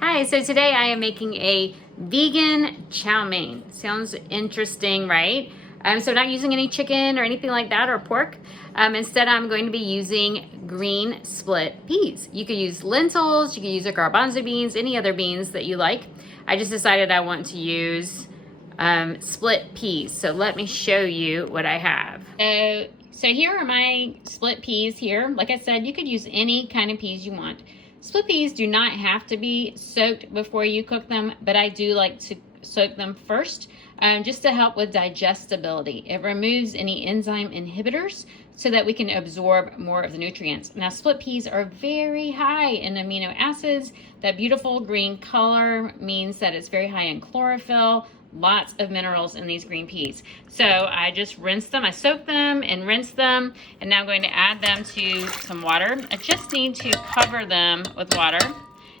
Hi, so today I am making a vegan chow mein. Sounds interesting, right? So I'm not using any chicken or anything like that or pork. Instead, I'm going to be using green split peas. You could use lentils, you could use garbanzo beans, any other beans that you like. I just decided I want to use split peas. So let me show you what I have. So here are my split peas here. Like I said, you could use any kind of peas you want. Split peas do not have to be soaked before you cook them, but I do like to soak them first just to help with digestibility. It removes any enzyme inhibitors so that we can absorb more of the nutrients. Now, split peas are very high in amino acids. That beautiful green color means that it's very high in chlorophyll. Lots of minerals in these green peas. So I just rinse them, I soak them and rinse them, and now I'm going to add them to some water. I just need to cover them with water.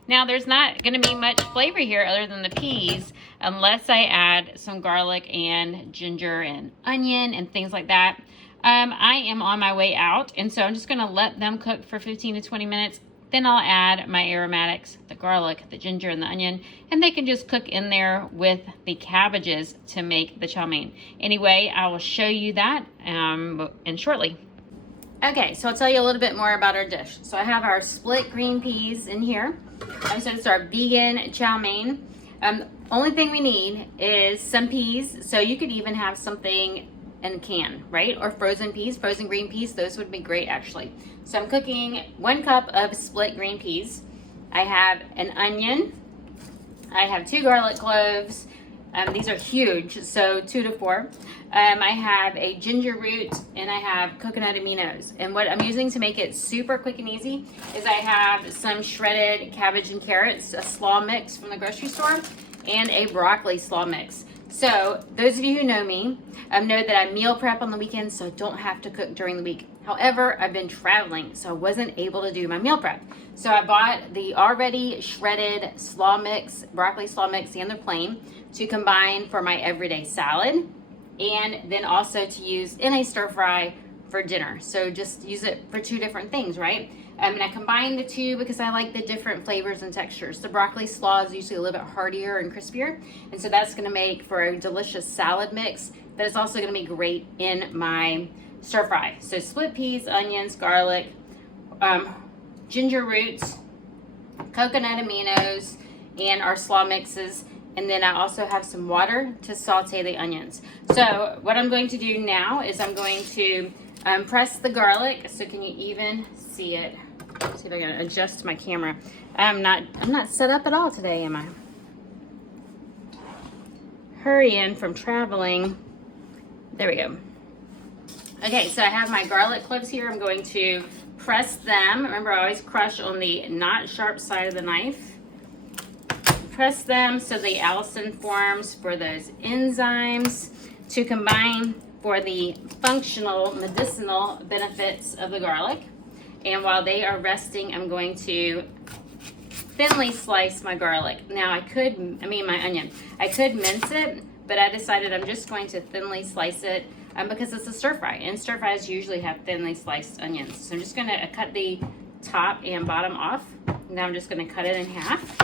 Now there's not going to be much flavor here other than the peas unless I add some garlic and ginger and onion and things like that. I am on my way out, and so I'm just going to let them cook for 15 to 20 minutes. Then I'll add my aromatics, the garlic, the ginger, and the onion, and they can just cook in there with the cabbages to make the chow mein. Anyway, I will show you that shortly. Okay, so I'll tell you a little bit more about our dish. So I have our split green peas in here. So it's our vegan chow mein. Only thing we need is some peas. So you could even have something in a can, right? Or frozen peas, frozen green peas. Those would be great, actually. So I'm cooking 1 cup of split green peas. I have an onion. I have 2 garlic cloves. These are huge, so 2 to 4. I have a ginger root, and I have coconut aminos. And what I'm using to make it super quick and easy is I have some shredded cabbage and carrots, a slaw mix from the grocery store, and a broccoli slaw mix. So those of you who know me know that I meal prep on the weekends, so I don't have to cook during the week. However, I've been traveling, so I wasn't able to do my meal prep. So I bought the already shredded slaw mix, broccoli slaw mix, and the plain to combine for my everyday salad, and then also to use in a stir fry for dinner. So just use it for 2 different things, right? And I combine the 2 because I like the different flavors and textures. The broccoli slaw is usually a little bit heartier and crispier, and so that's gonna make for a delicious salad mix, but it's also gonna be great in my stir fry. So split peas, onions, garlic, ginger roots, coconut aminos, and our slaw mixes. And then I also have some water to saute the onions. So what I'm going to do now is I'm going to press the garlic. So can you even see it? Let's see if I can adjust my camera. I'm not set up at all today, am I? Hurrying from traveling. There we go. Okay, so I have my garlic cloves here. I'm going to press them. Remember, I always crush on the not sharp side of the knife. Press them so the allicin forms for those enzymes to combine for the functional medicinal benefits of the garlic. And while they are resting, I'm going to thinly slice my garlic. Now my onion. I could mince it, but I decided I'm just going to thinly slice it because it's a stir fry, and stir fries usually have thinly sliced onions. So I'm just gonna cut the top and bottom off. Now I'm just gonna cut it in half.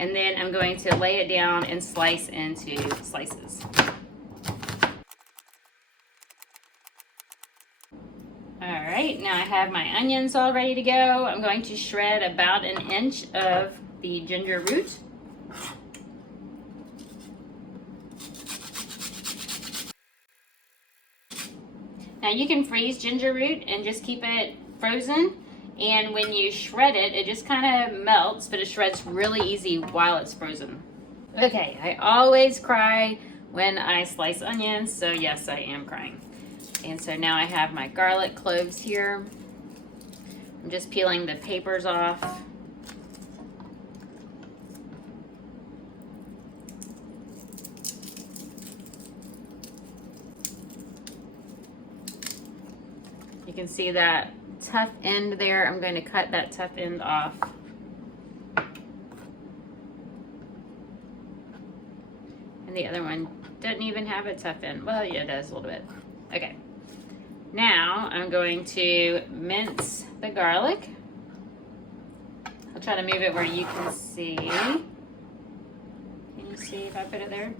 And then I'm going to lay it down and slice into slices. All right, now I have my onions all ready to go. I'm going to shred about 1 inch of the ginger root. Now you can freeze ginger root and just keep it frozen. And when you shred it, it just kind of melts, but it shreds really easy while it's frozen. Okay, I always cry when I slice onions, so yes, I am crying. And so now I have my garlic cloves here. I'm just peeling the papers off. You can see that tough end there. I'm going to cut that tough end off. And the other one doesn't even have a tough end. Well, yeah, it does a little bit. Okay. Now I'm going to mince the garlic. I'll try to move it where you can see. Can you see if I put it there?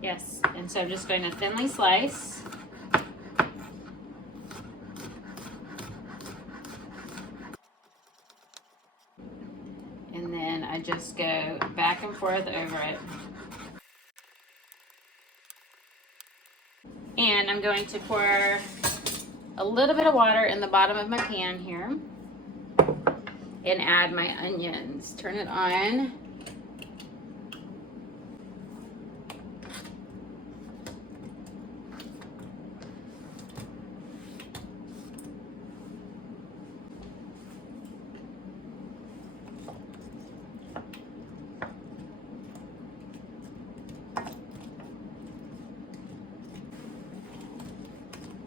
Yes, and so I'm just going to thinly slice. And then I just go back and forth over it. And I'm going to pour a little bit of water in the bottom of my pan here and add my onions. Turn it on.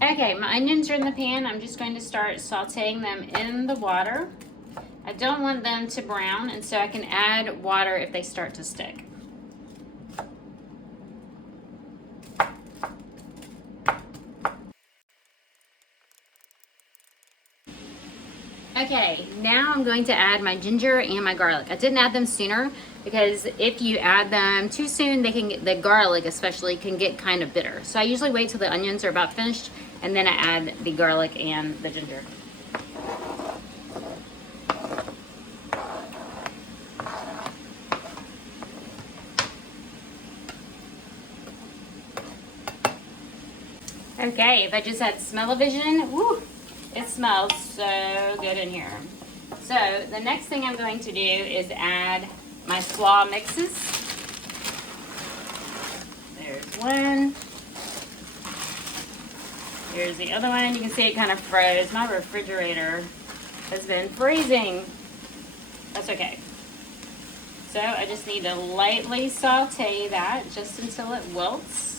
Okay, my onions are in the pan. I'm just going to start sauteing them in the water. I don't want them to brown, and so I can add water if they start to stick. Okay, now I'm going to add my ginger and my garlic. I didn't add them sooner because if you add them too soon, they can get, the garlic especially can get kind of bitter. So I usually wait till the onions are about finished and then I add the garlic and the ginger. Okay, if I just had smell-o-vision, woo, it smells so good in here. So the next thing I'm going to do is add my slaw mixes. There's one. Here's the other one. You can see it kind of froze. My refrigerator has been freezing. That's okay. So I just need to lightly saute that just until it wilts.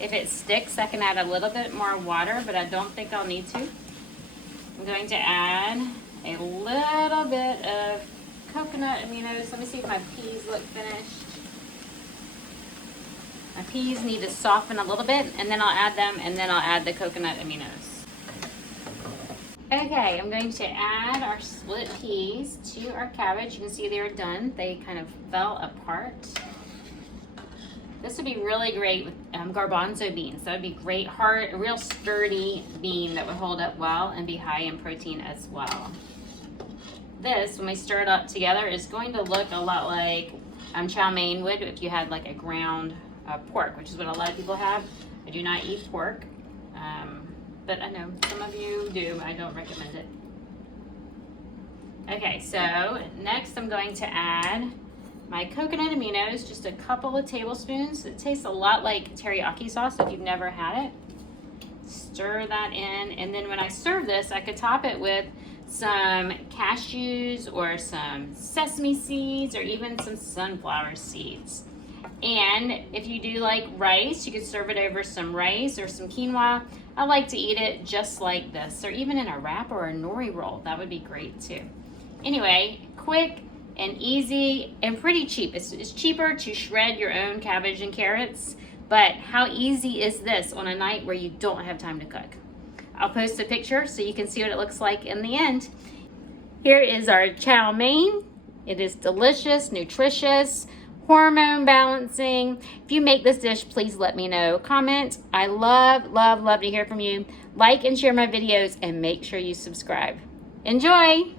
If it sticks, I can add a little bit more water, but I don't think I'll need to. I'm going to add a little bit of coconut aminos. Let me see if my peas look finished. My peas need to soften a little bit, and then I'll add them, and then I'll add the coconut aminos. Okay, I'm going to add our split peas to our cabbage. You can see they're done. They kind of fell apart. This would be really great with garbanzo beans. That would be great, hard, a real sturdy bean that would hold up well and be high in protein as well. This, when we stir it up together, is going to look a lot like chow mein would if you had like a ground pork, which is what a lot of people have. I do not eat pork, but I know some of you do. I don't recommend it. Okay, so next I'm going to add my coconut aminos, just a couple of tablespoons. It tastes a lot like teriyaki sauce if you've never had it. Stir that in, and then when I serve this, I could top it with some cashews or some sesame seeds or even some sunflower seeds. And if you do like rice, you could serve it over some rice or some quinoa. I like to eat it just like this, or even in a wrap or a nori roll. That would be great too. Anyway, quick and easy and pretty cheap. It's cheaper to shred your own cabbage and carrots, but how easy is this on a night where you don't have time to cook? I'll post a picture so you can see what it looks like in the end. Here is our chow mein. It is delicious, nutritious, hormone balancing. If you make this dish, please let me know. Comment. I love, love, love to hear from you. Like and share my videos and make sure you subscribe. Enjoy!